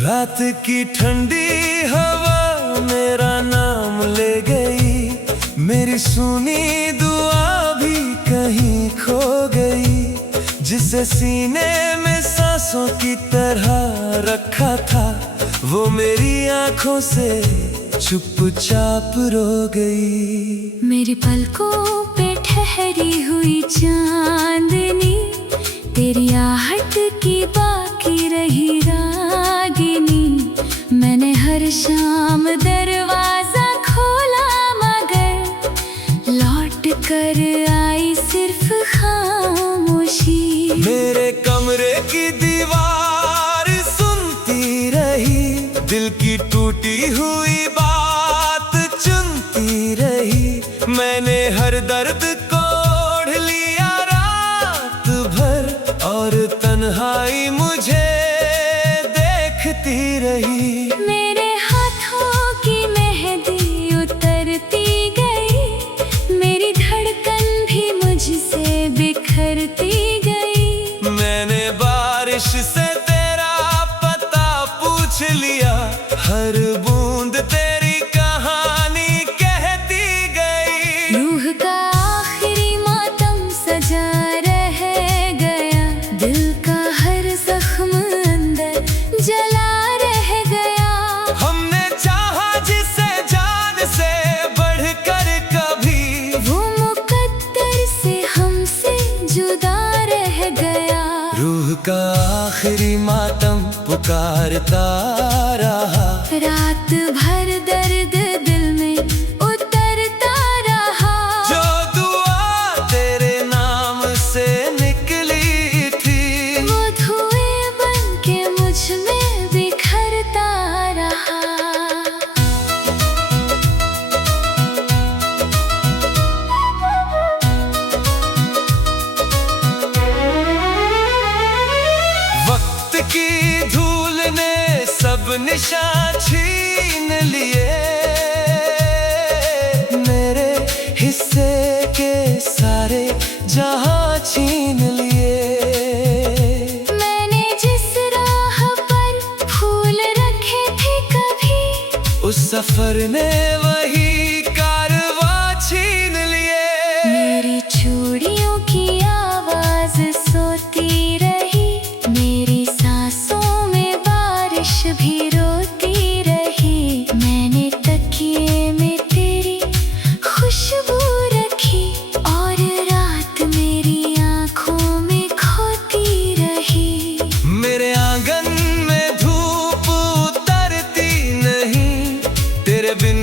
रात की ठंडी हवा मेरा नाम ले गई, मेरी सुनी दुआ भी कहीं खो गई। जिसे सीने में सांसों की तरह रखा था, वो मेरी आंखों से चुपचाप रो गई। मेरी पलकों पे ठहरी हुई चांदनी, तेरी आहट की बाकी रही रागिनी। मैंने हर शाम दरवाजा खोला, मगर लौट कर आई सिर्फ खामोशी। मेरे कमरे की दीवार सुनती रही, दिल की टूटी हुई बात चुनती रही। मैंने हर दर्द को ओढ़ लिया रात भर, और तन्हाई मुझे देखती रही। मेरे हाथों की मेहंदी उतरती गई, मेरी धड़कन भी मुझसे बिखरती गई। मैंने बारिश से तेरा पता पूछ लिया, हर बूंद तेरी कहानी कहती गई। रूह का आखिरी मातम सजा रह गया, दिल का हर जख्म अंदर जला रह गया। हमने चाहा जिसे जान से बढ़कर कभी, वो मुकद्दर से हमसे जुदा रह गया। रूह का आखिरी मातम पुकारता रहा, रात भर दर्द दिल में उतरता रहा। जो दुआ तेरे नाम से निकली थी, वो धुएं बन के मुझ में बिखरता रहा। वक्त की धूल ने सब निशान छीन लिए, मेरे हिस्से के सारे जहां छीन लिए। मैंने जिस राह पर फूल रखे थे कभी, उस सफर ने वही कारवां छीन लिए। मेरी चूड़ियों की आवाज सोती रही, मेरी सांसों में बारिश भी रोती रही। मैंने तकिए में तेरी खुशबू रखी, और रात मेरी आंखों में खोती रही। मेरे आंगन में धूप उतरती नहीं, तेरे बिन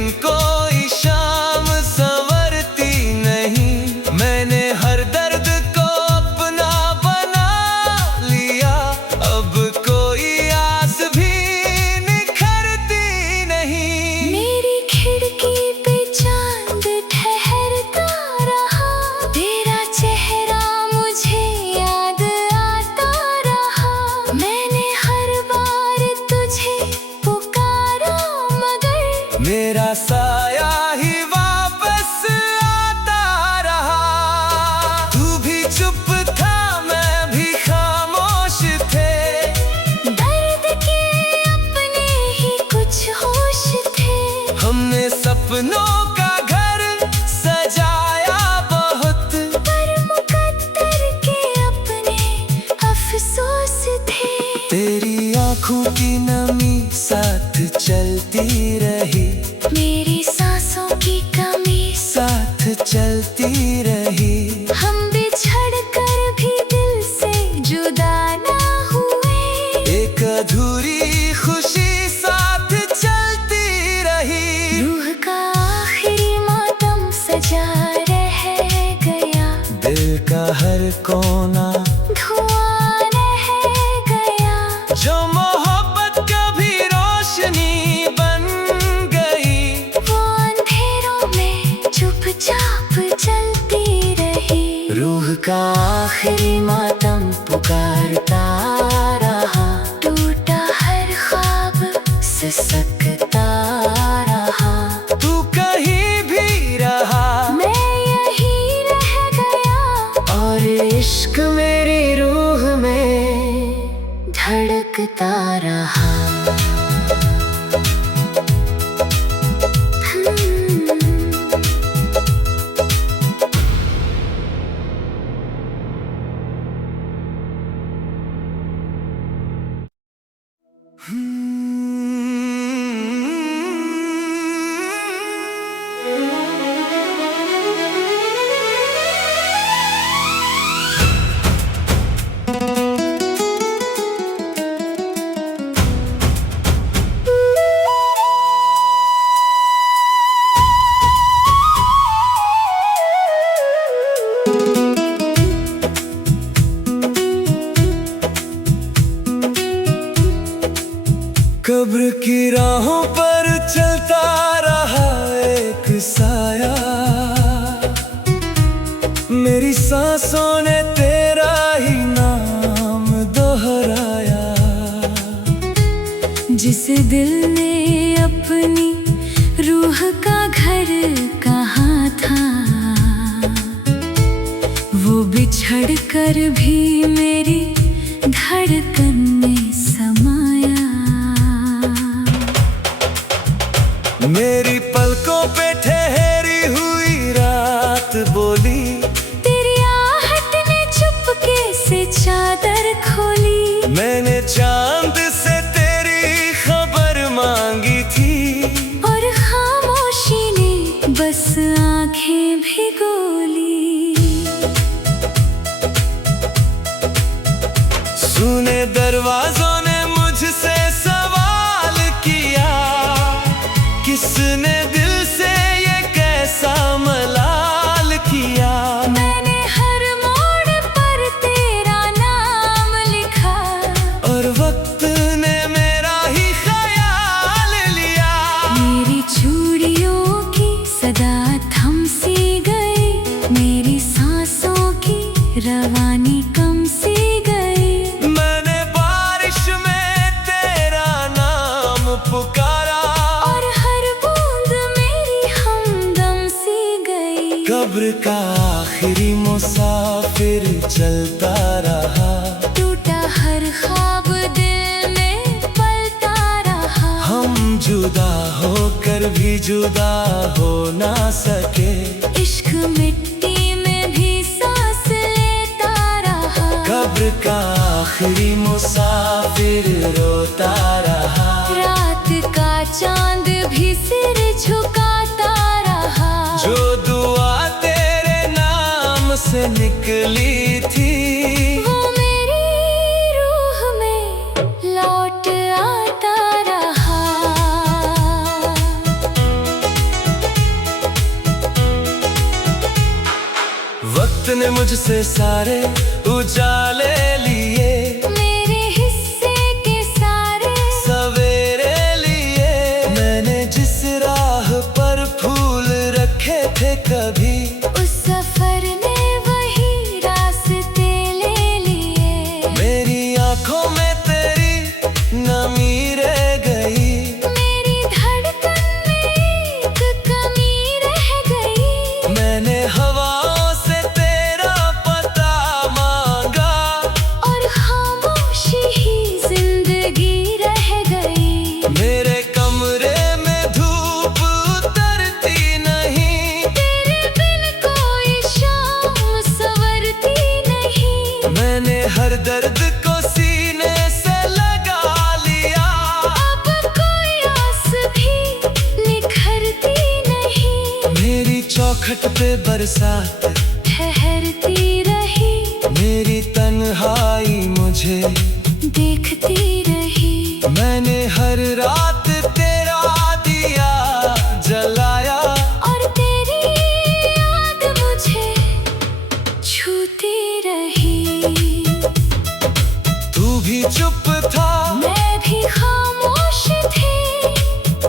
हर कोना धुआं रह गया। जो मोहब्बत कभी रोशनी बन गई, वो अंधेरों में चुपचाप जलती रही। रूह का आखिरी मातम पुकारता रहा, टूटा हर ख्वाब सिसकता रहा। तू कहीं भी रहा, मैं यही रह गया। और इश्क मेरी रूह में धड़कता रहा। कब्र की राहों पर चलता रहा एक साया, मेरी सांसों ने तेरा ही नाम दोहराया। जिस दिल ने अपनी रूह का घर कहाँ था, वो बिछड़ कर भी मेरी धड़कन में समाया। मेरी पलकों पे ठहरी हुई रात बोली, तेरी आहट ने चुपके से चादर खोली। मैंने चांद से तेरी खबर मांगी थी, और खामोशी ने बस आंखें भिगोली। सुने दरवाजों ने मुझसे सवाल किया, किसने दिल से ये कैसा मलाल किया। मैंने हर मोड़ पर तेरा नाम लिखा, और वक्त ने मेरा ही ख्याल लिया। मेरी चूड़ियों की सदा थम सी गई, मेरी सांसों की रवानी कम सी गई। मैंने बारिश में तेरा नाम पुकारा, कब्र का आखिरी मुसाफिर चलता रहा। टूटा हर ख्वाब दिल में पलता रहा। हम जुदा होकर भी जुदा हो ना सके, इश्क मिट्टी में भी सांस लेता रहा। कब्र का आखिरी मुसाफिर रोता रहा। रात का चांद भी सिर झुकाता रहा। जो दुआ तेरे नाम से निकली थी, वो मेरी रूह में लौट आता रहा। वक्त ने मुझसे सारे उजाले लिए, मेरे हिस्से के सारे सवेरे लिए। मैंने जिस राह पर फूल रखे थे कभी, उस सफर ने वही रास्ते ले लिए। मेरी आंखों में तेरी नमी रह गई, मेरी धड़कन में एक कमी रह गई। मैंने हवाओं से तेरा पता मांगा, और खामोशी ही जिंदगी रह गई। मेरे कमरे में धूप उतरती नहीं, तेरे बिन कोई शाम संवरती नहीं। मैंने हर दर्द को सीने से लगा लिया। अब कोई आस भी निखरती नहीं। मेरी चौखट पे बरसात ठहरती रही, मेरी तन्हाई मुझे देखती रही। मैंने हर रात तेरा दिया जलाया, और तेरी याद मुझे छूती तू भी चुप था, मैं भी खामोश थी,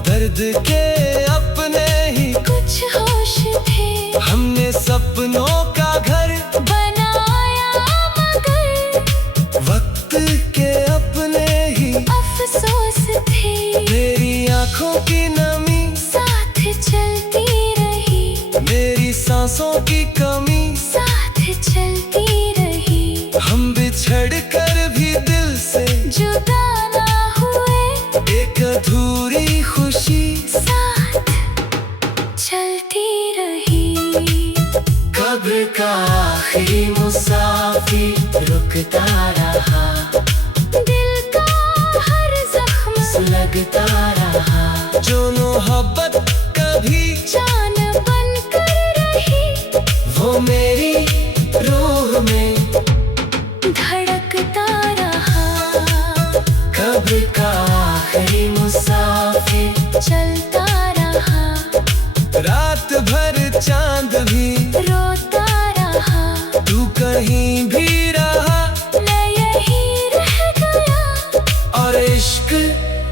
दर्द के अपने ही कुछ होश थे। हमने सपनों का घर बनाया मगर वक्त के अपने ही अफसोस थे। मेरी आंखों की नमी साथ चलती रही, मेरी सांसों की कमी साथ चलती रही। हम बिछड़ कर भी दिल से जुदा ना हुए, एक अधूरी खुशी साथ चलती रही। कब्र का आखिरी मुसाफिर रुकता रहा, दिल का हर जख्म लगता रहा। जो मोहब्बत कभी जान बन कर रही, वो मेरी रूह में धड़कता रहा। कब्र का आखिरी मुसाफिर चलता रहा, रात भर चांद भी रोता रहा। तू कहीं भी रहा, मैं यहीं रह गया, और इश्क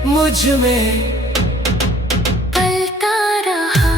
मुझ में पलता रहा।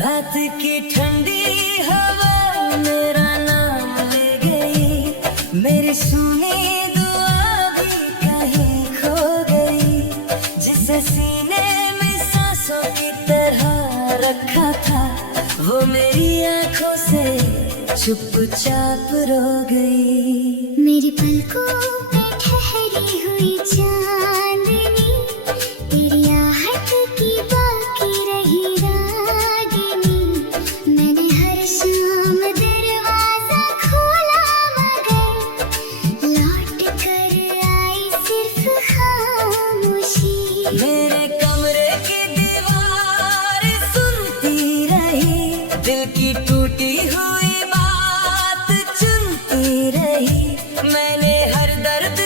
रात की ठंडी हवा मेरा नाम ले गई, मेरी सुनी दुआ भी कहीं खो गई। जिसे सीने में सांसों की तरह रखा था, वो मेरी आंखों से चुपचाप रो गई। मेरी पलकों पे ठहरी हुई चांदनी, तेरी आहट की बाकी रही रागनी। मैंने हर शाम दरवाजा खोला मगर लौट कर आई सिर्फ खामोशी। मेरे कमरे की दीवार सुनती रही, दिल की टूटी हुई बात चुनती रही। मैंने हर दर्द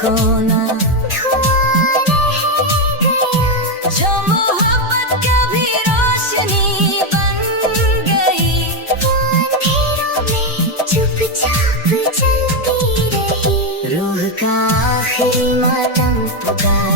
कोना धुआं रह गया। जो मोहब्बत कभी रोशनी बन गई, वो अंधेरों में चुपचाप चलती रही। रूह का आखिरी मातम पुकार